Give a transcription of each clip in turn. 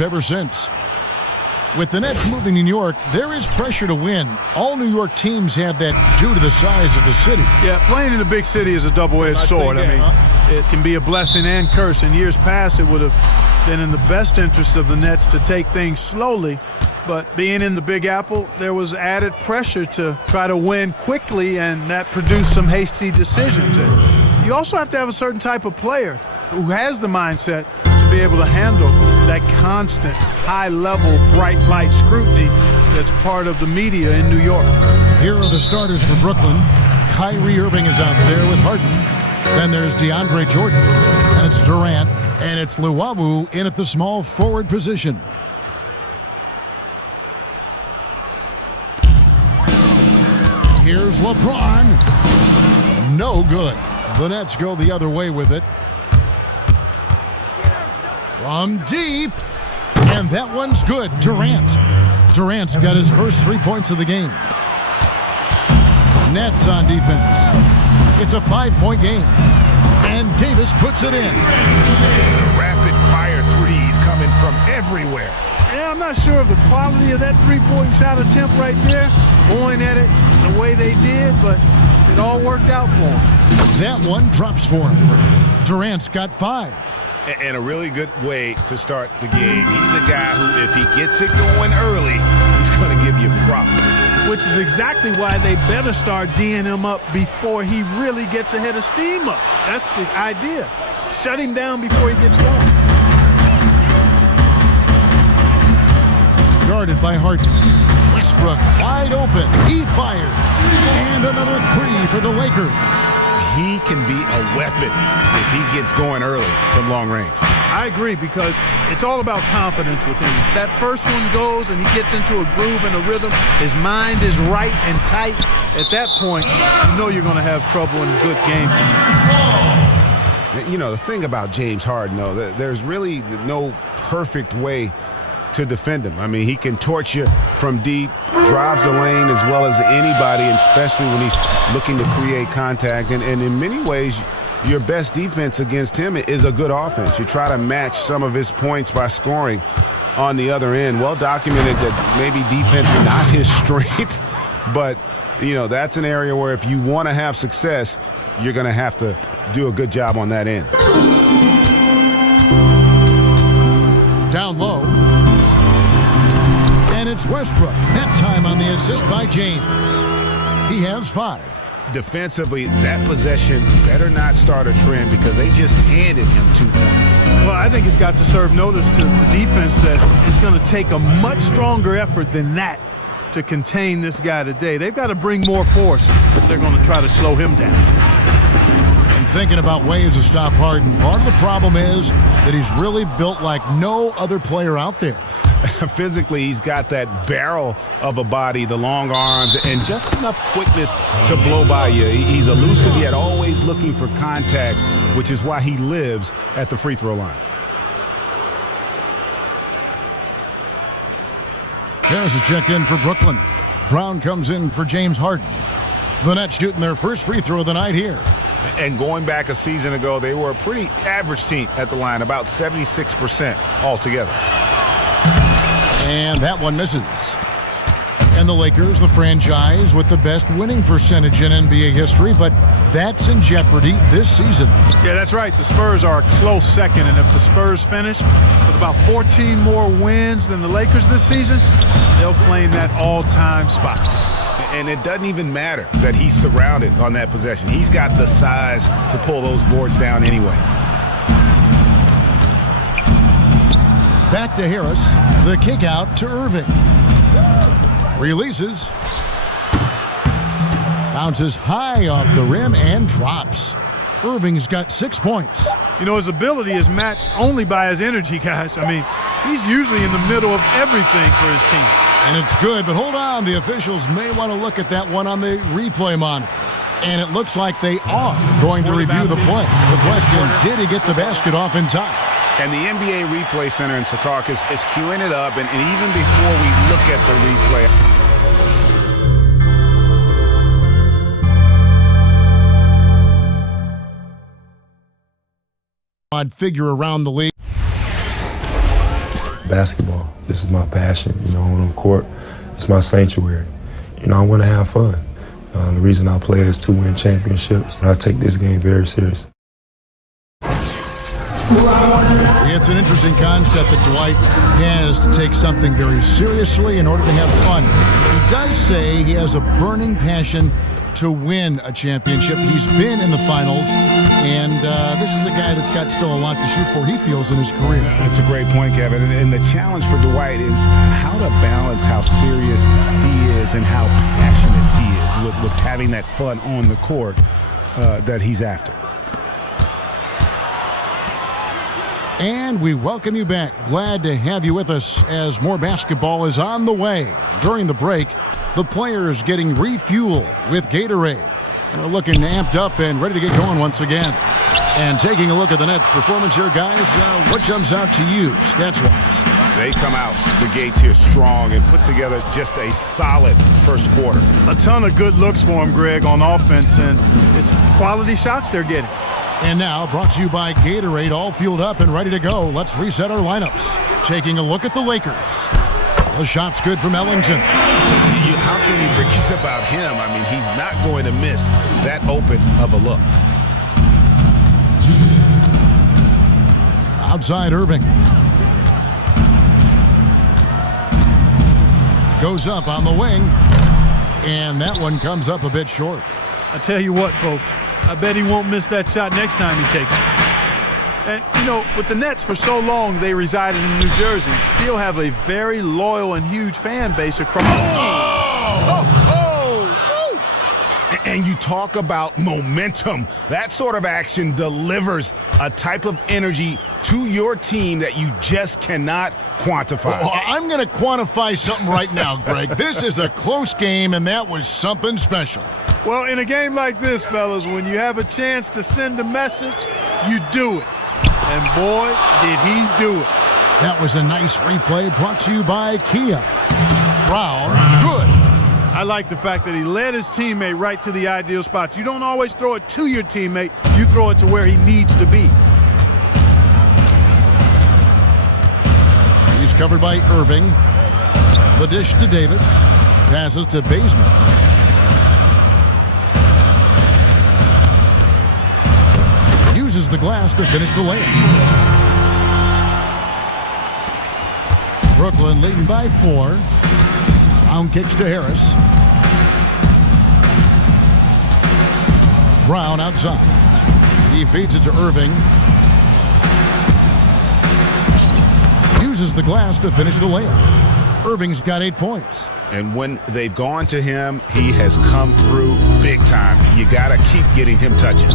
ever since. With the Nets moving to New York, there is pressure to win. All New York teams have that due to the size of the city. Yeah, playing in a big city is a double-edged sword. It can be a blessing and curse. In years past, it would have been in the best interest of the Nets to take things slowly. But being in the Big Apple, there was added pressure to try to win quickly, and that produced some hasty decisions. And you also have to have a certain type of player who has the mindset to be able to handle that constant, high-level, bright light scrutiny that's part of the media in New York. Here are the starters for Brooklyn. Kyrie Irving is out there with Harden. Then there's DeAndre Jordan, and it's Durant, and it's Luwawu in at the small forward position. Here's LeBron. No good. The Nets go the other way with it. From deep, and that one's good. Durant's got his first 3 points of the game. Nets on defense. It's a 5-point game, and Davis puts it in. Rapid-fire threes coming from everywhere. Yeah, I'm not sure of the quality of that three-point shot attempt right there, going at it the way they did, but it all worked out for him. That one drops for him. Durant's got 5. And a really good way to start the game. He's a guy who, if he gets it going early, he's going to give you problems. Which is exactly why they better start D'ing him up before he really gets ahead of steam up. That's the idea. Shut him down before he gets going. Guarded by Harden. Westbrook wide open. He fires. And another 3 for the Lakers. He can be a weapon if he gets going early from long range. I agree, because it's all about confidence with him. If that first one goes and he gets into a groove and a rhythm, his mind is right and tight, at that point, you know you're going to have trouble in a good game. You know, the thing about James Harden, though, there's really no perfect way to defend him. I mean, he can torch you from deep, drives the lane as well as anybody, and especially when he's looking to create contact. And in many ways, your best defense against him is a good offense. You try to match some of his points by scoring on the other end. Well documented that maybe defense is not his strength, but, you know, that's an area where if you want to have success, you're going to have to do a good job on that end. Down low. And it's Westbrook. That time on the assist by James. He has 5. Defensively, that possession better not start a trend because they just handed him 2 points. Well, I think it's got to serve notice to the defense that it's going to take a much stronger effort than that to contain this guy today. They've got to bring more force if they're going to try to slow him down. And thinking about ways to stop Harden, part of the problem is that he's really built like no other player out there. Physically, he's got that barrel of a body, the long arms, and just enough quickness to blow by you. He's elusive yet always looking for contact, which is why he lives at the free throw line. There's a check-in for Brooklyn. Brown comes in for James Harden. The Nets shooting their first free throw of the night here. And going back a season ago, they were a pretty average team at the line, about 76% altogether. And that one misses. And the Lakers, the franchise with the best winning percentage in NBA history, but that's in jeopardy this season. Yeah, that's right. The Spurs are a close second, and if the Spurs finish with about 14 more wins than the Lakers this season, they'll claim that all-time spot. And it doesn't even matter that he's surrounded on that possession. He's got the size to pull those boards down anyway. Back to Harris. The kick out to Irving. Releases. Bounces high off the rim and drops. Irving's got 6 points. You know, his ability is matched only by his energy, guys. I mean, he's usually in the middle of everything for his team. And it's good, but hold on. The officials may want to look at that one on the replay monitor. And it looks like they are going to review the play. The question, did he get the basket off in time? And the NBA Replay Center in Secaucus is queuing it up, and even before we look at the replay. Odd figure around the league. basketball. This is my passion. You know, on the court, it's my sanctuary. You know, I want to have fun. The reason I play is to win championships. I take this game very serious. It's an interesting concept that Dwight has to take something very seriously in order to have fun. He does say he has a burning passion to win a championship. He's been in the finals, and this is a guy that's got still a lot to shoot for, he feels, in his career. That's a great point, Kevin. And the challenge for Dwight is how to balance how serious he is and how passionate he is with having that fun on the court that he's after. And we welcome you back. Glad to have you with us as more basketball is on the way. During the break, the players getting refueled with Gatorade. And are looking amped up and ready to get going once again. And taking a look at the Nets' performance here, guys, what jumps out to you, stats-wise? They come out the gates here strong and put together just a solid first quarter. A ton of good looks for him, Greg, on offense, and it's quality shots they're getting. And now, brought to you by Gatorade, all fueled up and ready to go. Let's reset our lineups. Taking a look at the Lakers. The shot's good from Ellington. How can you forget about him? I mean, he's not going to miss that open of a look. Outside Irving. Goes up on the wing. And that one comes up a bit short. I tell you what, folks. I bet he won't miss that shot next time he takes it. And, you know, with the Nets for so long, they resided in New Jersey, still have a very loyal and huge fan base across. And you talk about momentum. That sort of action delivers a type of energy to your team that you just cannot quantify. Well, I'm going to quantify something right now, Greg. This is a close game, and that was something special. Well, in a game like this, fellas, when you have a chance to send a message, you do it. And boy, did he do it. That was a nice replay brought to you by Kia. Brown, good. I like the fact that he led his teammate right to the ideal spots. You don't always throw it to your teammate. You throw it to where he needs to be. He's covered by Irving. The dish to Davis. Passes to Baseman. Uses the glass to finish the layup. Brooklyn leading by 4. Brown kicks to Harris. Brown outside. He feeds it to Irving. Uses the glass to finish the layup. Irving's got 8 points. And when they've gone to him, he has come through big time. You got to keep getting him touches.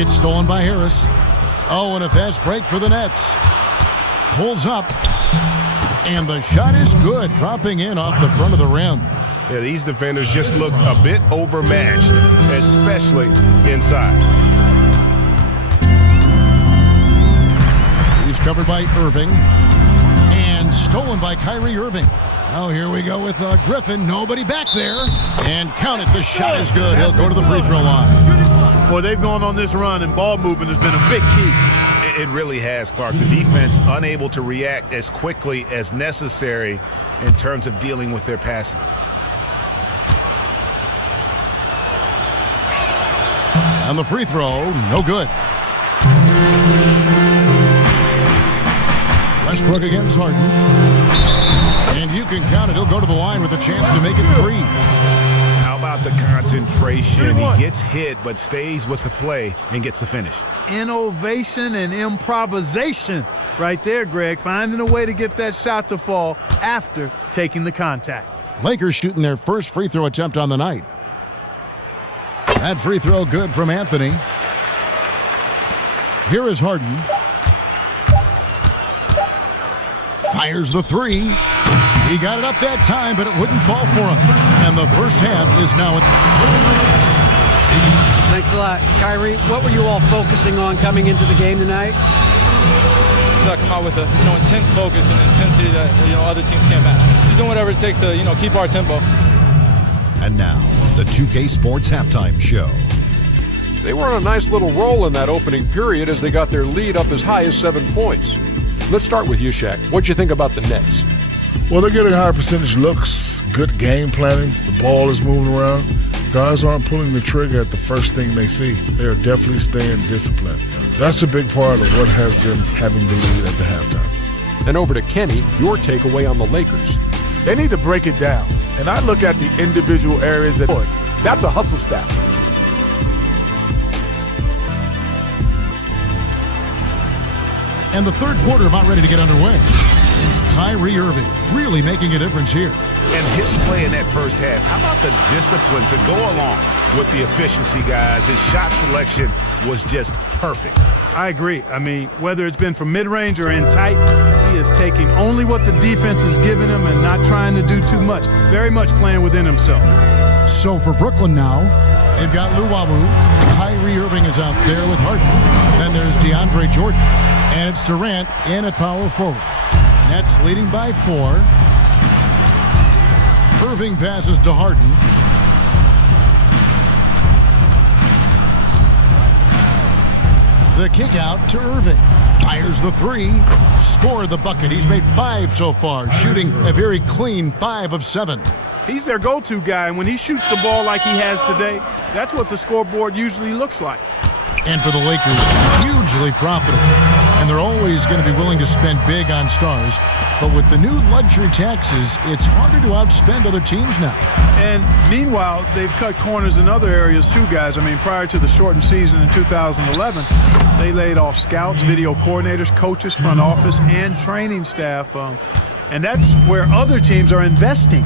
It's stolen by Harris. Oh, and a fast break for the Nets. Pulls up. And the shot is good, dropping in off the front of the rim. Yeah, these defenders just look a bit overmatched, especially inside. He's covered by Irving. And stolen by Kyrie Irving. Oh, here we go with Griffin. Nobody back there. And count it. The shot is good. He'll go to the free throw line. Boy, they've gone on this run, and ball movement has been a big key. It really has, Clark. The defense unable to react as quickly as necessary in terms of dealing with their passing. On the free throw, no good. Westbrook against Harden. And you can count it. He'll go to the line with a chance to make it 3. How about the concentration? He gets hit but stays with the play and gets the finish. Innovation and improvisation right there, Greg. Finding a way to get that shot to fall after taking the contact. Lakers shooting their first free throw attempt on the night. That free throw good from Anthony. Here is Harden. Fires the 3. He got it up that time, but it wouldn't fall for him. And the first half is now at... Thanks a lot. Kyrie, what were you all focusing on coming into the game tonight? I come out with a intense focus and intensity that other teams can't match. Just doing whatever it takes to keep our tempo. And now, the 2K Sports Halftime Show. They were on a nice little roll in that opening period as they got their lead up as high as 7 points. Let's start with you, Shaq. What'd you think about the Nets? Well, they're getting higher percentage looks, good game planning. The ball is moving around. Guys aren't pulling the trigger at the first thing they see. They are definitely staying disciplined. That's a big part of what has them having the lead at the halftime. And over to Kenny, your takeaway on the Lakers. They need to break it down. And I look at the individual areas that that's a hustle style. And the third quarter about ready to get underway. Kyrie Irving really making a difference here. And his play in that first half, how about the discipline to go along with the efficiency, guys? His shot selection was just perfect. I agree. I mean, whether it's been from mid-range or in tight, he is taking only what the defense is giving him and not trying to do too much. Very much playing within himself. So for Brooklyn now, they've got Luwawu. Kyrie Irving is out there with Harden. Then there's DeAndre Jordan. And it's Durant in at power forward. Nets leading by 4. Irving passes to Harden. The kick out to Irving. Fires the 3. Scored the bucket. He's made 5 so far, shooting a very clean 5 of 7. He's their go-to guy, and when he shoots the ball like he has today, that's what the scoreboard usually looks like. And for the Lakers, hugely profitable. And they're always going to be willing to spend big on stars. But with the new luxury taxes, it's harder to outspend other teams now. And meanwhile, they've cut corners in other areas too, guys. I mean, prior to the shortened season in 2011, they laid off scouts, video coordinators, coaches, front office, and training staff. And that's where other teams are investing,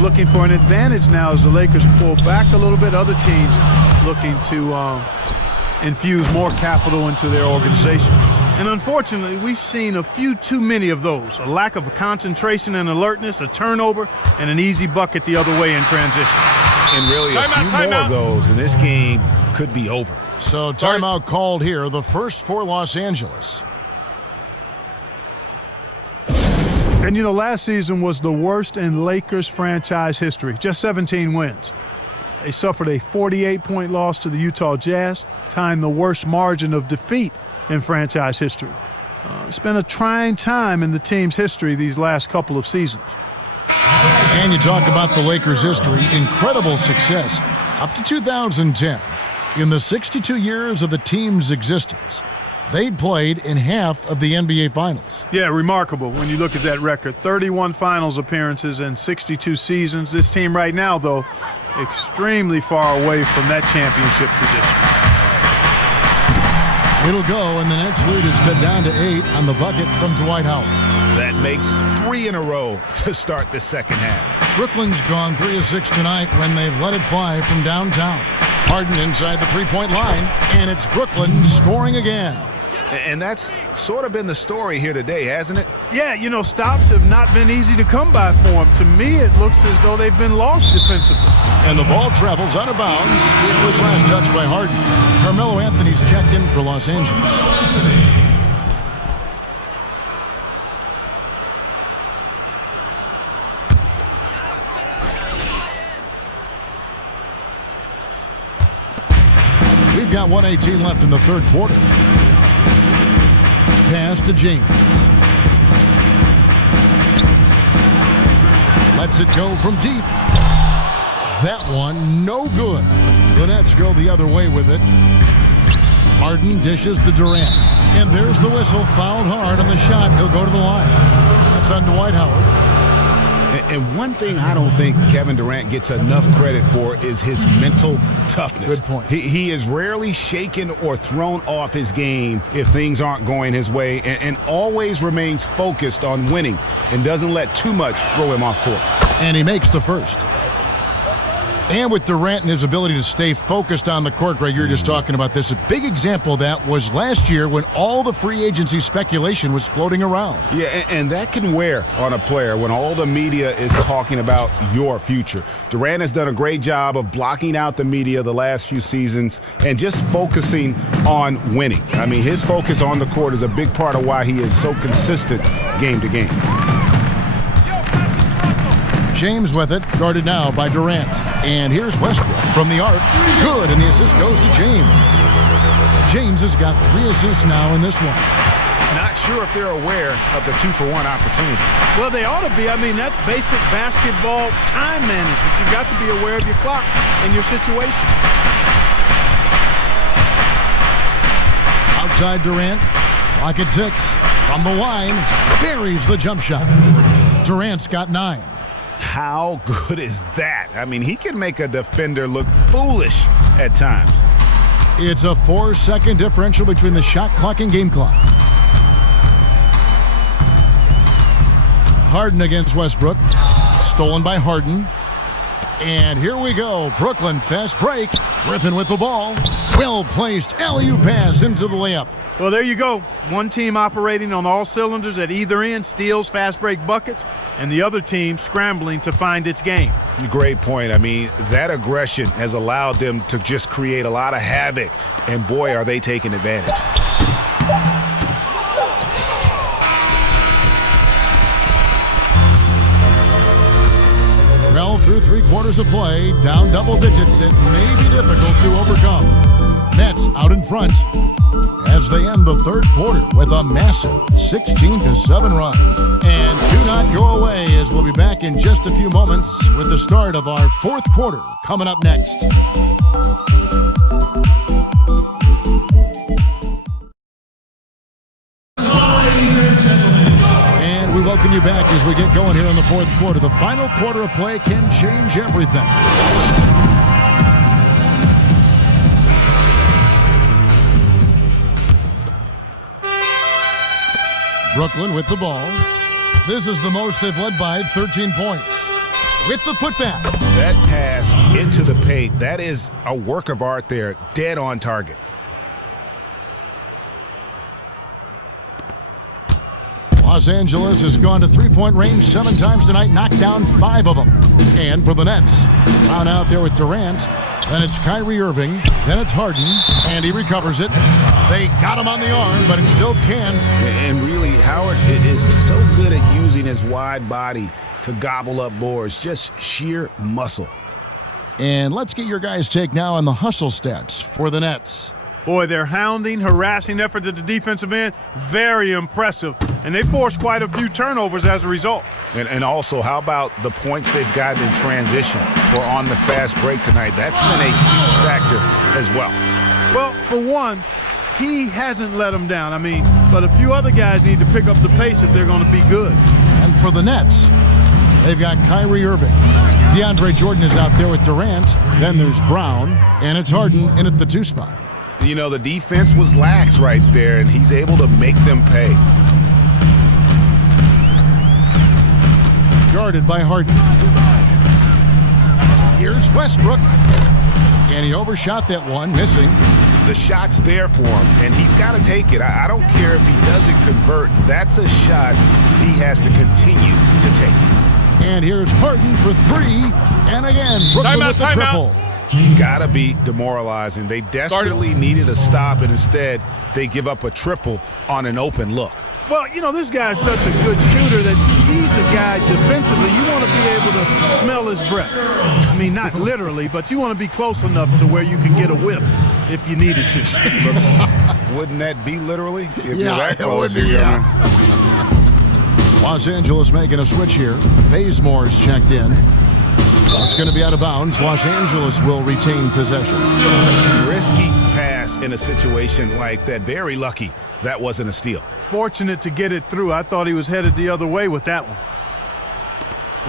looking for an advantage now as the Lakers pull back a little bit. Other teams looking to infuse more capital into their organization. And unfortunately, we've seen a few too many of those. A lack of concentration and alertness, a turnover, and an easy bucket the other way in transition. And really a few more of those, and this game could be over. So timeout called here, the first for Los Angeles. And, you know, last season was the worst in Lakers franchise history, just 17 wins. They suffered a 48-point loss to the Utah Jazz, tying the worst margin of defeat in franchise history. It's been a trying time in the team's history these last couple of seasons. And you talk about the Lakers' history, incredible success up to 2010. In the 62 years of the team's existence, they'd played in half of the NBA Finals. Yeah, remarkable when you look at that record. 31 finals appearances in 62 seasons. This team right now, though, extremely far away from that championship tradition. It'll go, and the Nets lead is cut down to 8 on the bucket from Dwight Howard. That makes 3 in a row to start the second half. Brooklyn's gone 3 of 6 tonight when they've let it fly from downtown. Harden inside the three-point line, and it's Brooklyn scoring again. And that's sort of been the story here today, hasn't it? Yeah, you know, stops have not been easy to come by for them. To me, it looks as though they've been lost defensively. And the ball travels out of bounds. It was last touched by Harden. Carmelo Anthony's checked in for Los Angeles. We've got 1:18 left in the third quarter. Pass to James. Lets it go from deep. That one, no good. The Nets go the other way with it. Harden dishes to Durant. And there's the whistle. Fouled hard on the shot. He'll go to the line. That's on Dwight Howard. And one thing I don't think Kevin Durant gets enough credit for is his mental toughness. Good point. He is rarely shaken or thrown off his game if things aren't going his way, and always remains focused on winning and doesn't let too much throw him off court. And he makes the first. And with Durant and his ability to stay focused on the court, Greg, you were just talking about this. A big example of that was last year when all the free agency speculation was floating around. Yeah, and that can wear on a player when all the media is talking about your future. Durant has done a great job of blocking out the media the last few seasons and just focusing on winning. I mean, his focus on the court is a big part of why he is so consistent game to game. James with it, guarded now by Durant. And here's Westbrook from the arc. Good, and the assist goes to James. James has got 3 assists now in this one. Not not sure if they're aware of the 2-for-1 opportunity. Well, they ought to be. I mean, that's basic basketball time management. You've got to be aware of your clock and your situation. Outside Durant, clock at 6. From the line, buries the jump shot. Durant's got 9. How good is that? I mean, he can make a defender look foolish at times. It's a 4-second differential between the shot clock and game clock. Harden against Westbrook. Stolen by Harden. And here we go. Brooklyn fast break. Griffin with the ball. Well-placed alley-oop pass into the layup. Well, there you go. One team operating on all cylinders at either end, steals, fast break buckets, and the other team scrambling to find its game. Great point. I mean, that aggression has allowed them to just create a lot of havoc, and boy, are they taking advantage. Well, through 3 quarters of play, down double digits, it may be difficult to overcome. Nets out in front as they end the third quarter with a massive 16-7 run. And do not go away, as we'll be back in just a few moments with the start of our fourth quarter coming up next. And we welcome you back as we get going here in the fourth quarter. The final quarter of play can change everything. Brooklyn with the ball. This is the most they've led by 13 points. With the putback. That pass into the paint, that is a work of art there, dead on target. Los Angeles has gone to three-point range 7 times tonight, knocked down 5 of them. And for the Nets, down out there with Durant, then it's Kyrie Irving, then it's Harden, and he recovers it. They got him on the arm, but it still can. And really, Howard is so good at using his wide body to gobble up boards, just sheer muscle. And let's get your guys' take now on the hustle stats for the Nets. Boy, their hounding, harassing effort at the defensive end, very impressive. And they forced quite a few turnovers as a result. And also, how about the points they've gotten in transition or on the fast break tonight? That's been a huge factor as well. Well, for one, he hasn't let them down. I mean, but a few other guys need to pick up the pace if they're going to be good. And for the Nets, they've got Kyrie Irving. DeAndre Jordan is out there with Durant. Then there's Brown, and it's Harden in at the 2 spot. You know, the defense was lax right there, and he's able to make them pay. Guarded by Harden. Here's Westbrook. And he overshot that one, missing. The shot's there for him, and he's got to take it. I don't care if he doesn't convert. That's a shot he has to continue to take. And here's Harden for 3. And again, Brooklyn with the triple. Gotta be demoralizing. They desperately needed a stop, and instead they give up a triple on an open look. Well, you know, this guy's such a good shooter that he's a guy defensively. You want to be able to smell his breath. I mean, not literally, but you want to be close enough to where you can get a whiff if you needed to. Wouldn't that be literally? If yeah, that close, it would be, yeah. Los Angeles making a switch here. Bazemore's checked in. It's going to be out of bounds. Los Angeles will retain possession. Risky pass in a situation like that. Very lucky that wasn't a steal. Fortunate to get it through. I thought he was headed the other way with that one.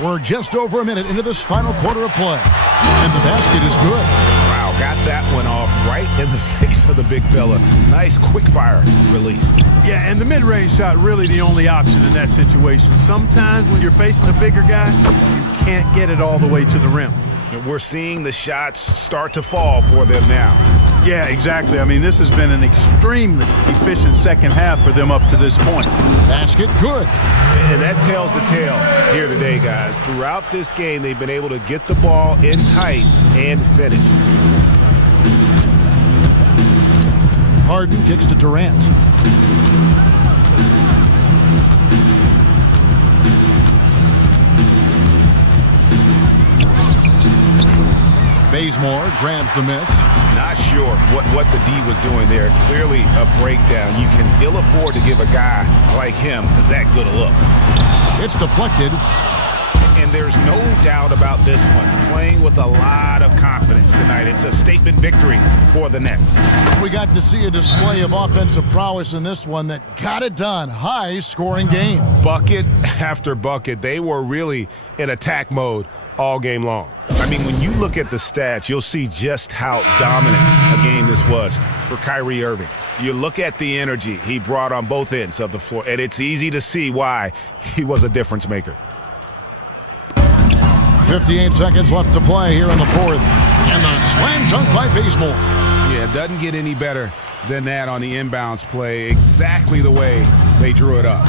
We're just over a minute into this final quarter of play. And the basket is good. Wow, got that one off right in the face of the big fella. Nice quick fire release. Yeah, and the mid-range shot really the only option in that situation. Sometimes when you're facing a bigger guy, you can't get it all the way to the rim. We're seeing the shots start to fall for them now. Yeah, exactly. I mean, this has been an extremely efficient second half for them up to this point. Basket good. And that tells the tale here today, guys. Throughout this game, they've been able to get the ball in tight and finish. Harden kicks to Durant. Bazemore grabs the miss. not sure what the D was doing there. Clearly a breakdown. You can ill afford to give a guy like him that good a look. It's deflected. And there's no doubt about this one. Playing with a lot of confidence tonight. It's a statement victory for the Nets. We got to see a display of offensive prowess in this one that got it done. High-scoring game. Bucket after bucket. They were really in attack mode all game long. I mean, when you look at the stats, you'll see just how dominant a game this was for Kyrie Irving. You look at the energy he brought on both ends of the floor, and it's easy to see why he was a difference maker. 58 seconds left to play here in the fourth. And the slam dunk by Bazemore. Yeah, it doesn't get any better than that on the inbounds play. Exactly the way they drew it up.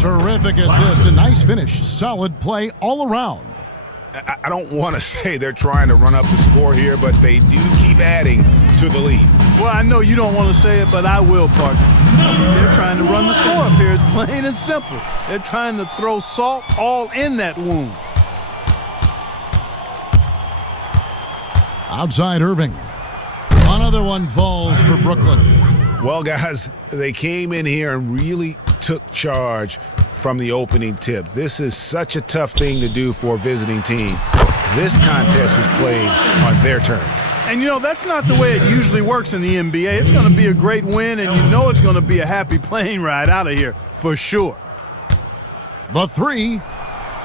Terrific assist. A nice finish. Solid play all around. I don't want to say they're trying to run up the score here, but they do keep adding to the lead. Well, I know you don't want to say it, but I will, partner. They're trying to run the score up here. It's plain and simple. They're trying to throw salt all in that wound. Outside Irving. Another one falls for Brooklyn. Well, guys, they came in here and really took charge from the opening tip. This is such a tough thing to do for a visiting team. This contest was played on their turn. And, you know, that's not the way it usually works in the NBA. It's going to be a great win, and you know it's going to be a happy plane ride out of here for sure. The three.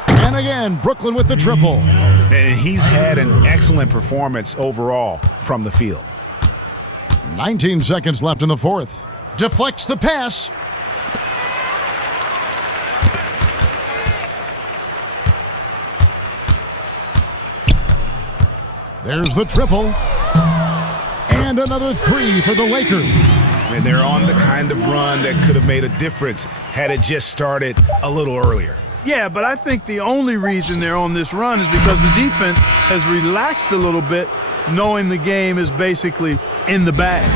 And again, Brooklyn with the triple. And he's had an excellent performance overall from the field. 19 seconds left in the fourth. Deflects the pass. There's the triple. And another three for the Lakers. And they're on the kind of run that could have made a difference had it just started a little earlier. Yeah, but I think the only reason they're on this run is because the defense has relaxed a little bit, knowing the game is basically in the bag.